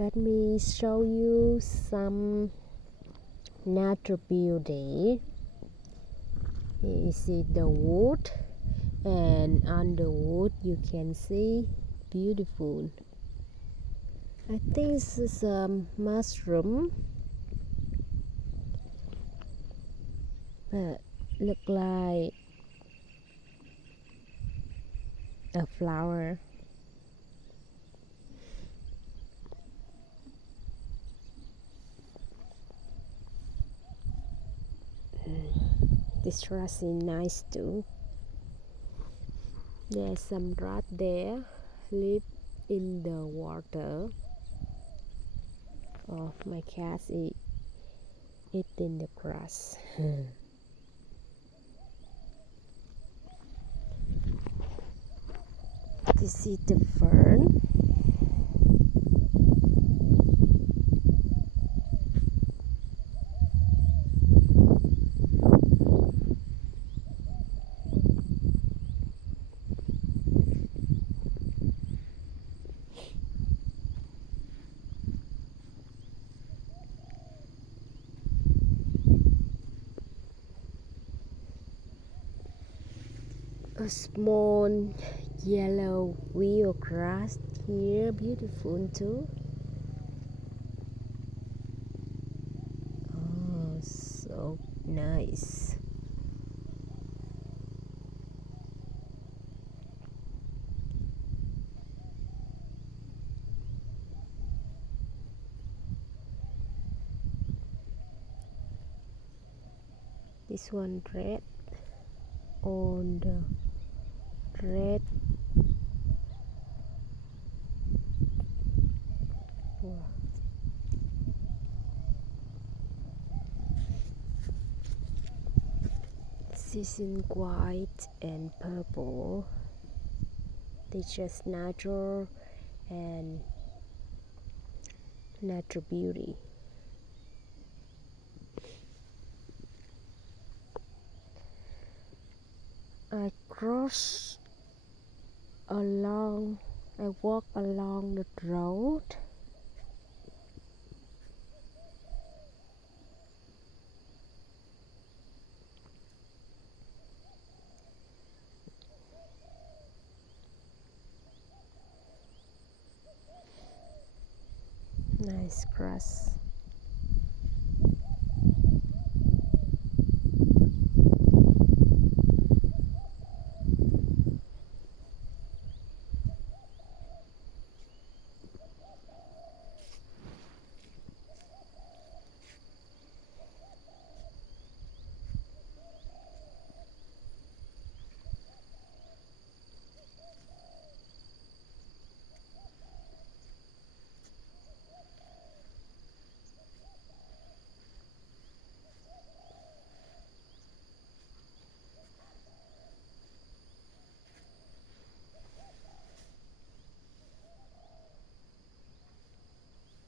Let me show you some natural beauty. Here you see the wood, and on the wood you can see beautiful. I think this is a mushroom, but look like a flower. This rat is nice too. There's some rat there, live in the water. Oh, my cat is eating the grass. This is the fern. A small yellow wheel grass here, beautiful too. Oh, so nice. This one red on the red. Wow. This is in white and purple. They just natural and natural beauty. I walk along the road. Nice grass.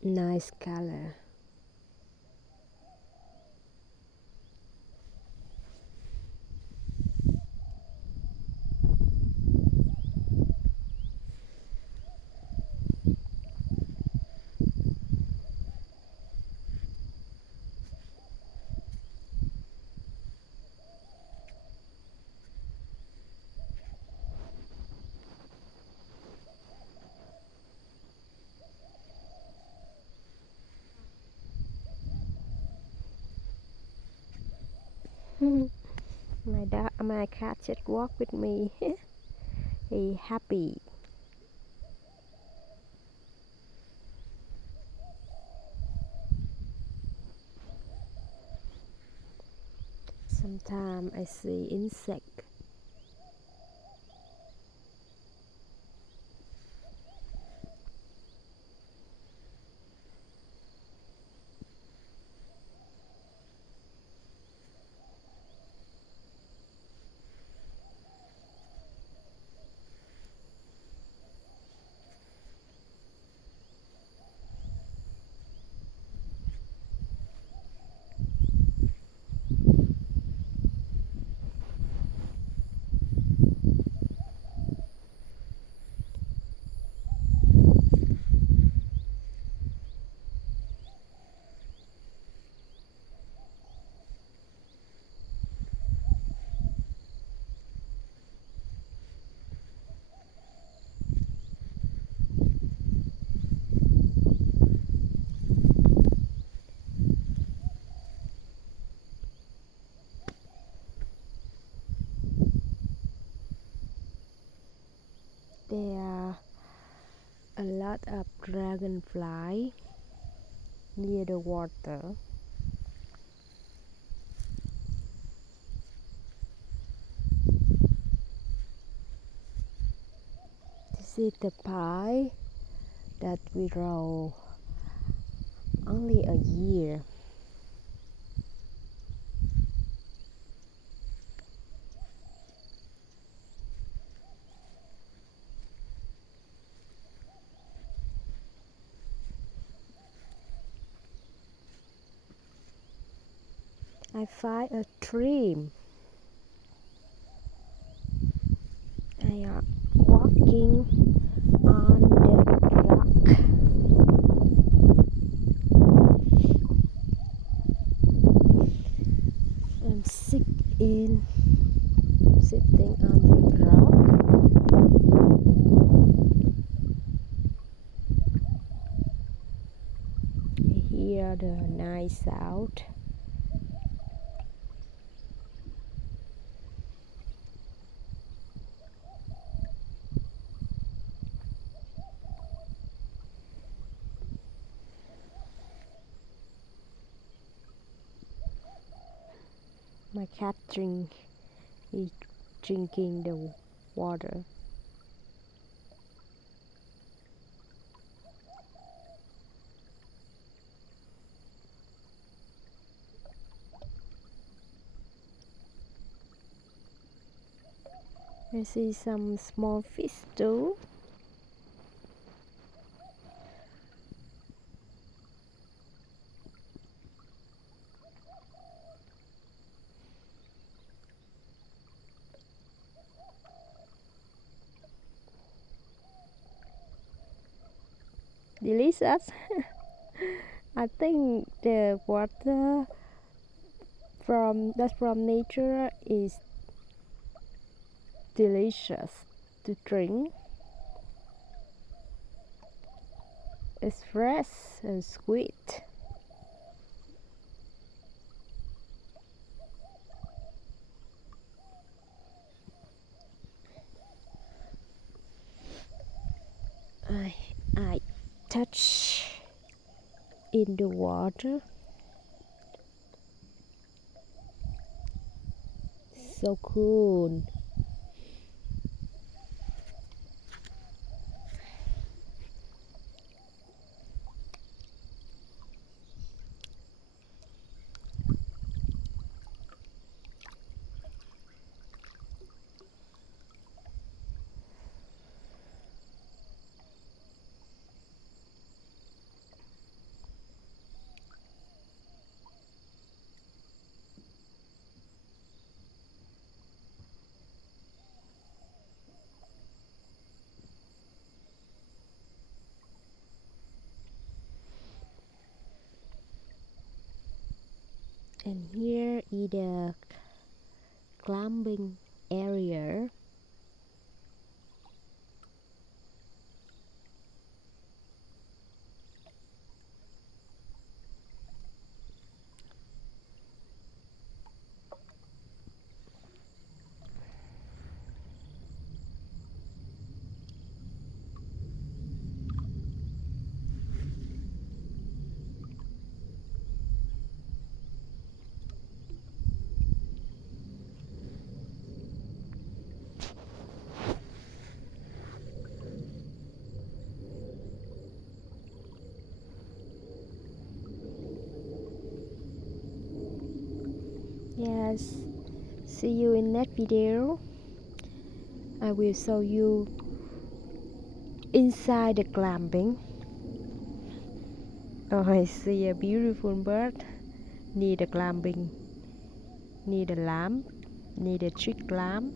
Nice color. My cat just walk with me. He happy. Sometimes I see insect. There are a lot of dragonfly near the water. This is the pie that we grow only a year. I find a stream. I am walking on the rock. I'm sitting on the rock. I hear the nice sound. My cat is drinking the water. I see some small fish too. Delicious. I think the water from nature is delicious to drink. It's fresh and sweet. I touch in the water. So cool. And here is the climbing area. Yes, see you in next video. I will show you inside the glamping. Oh, I see a beautiful bird near the glamping, near the lamp, near the street lamp.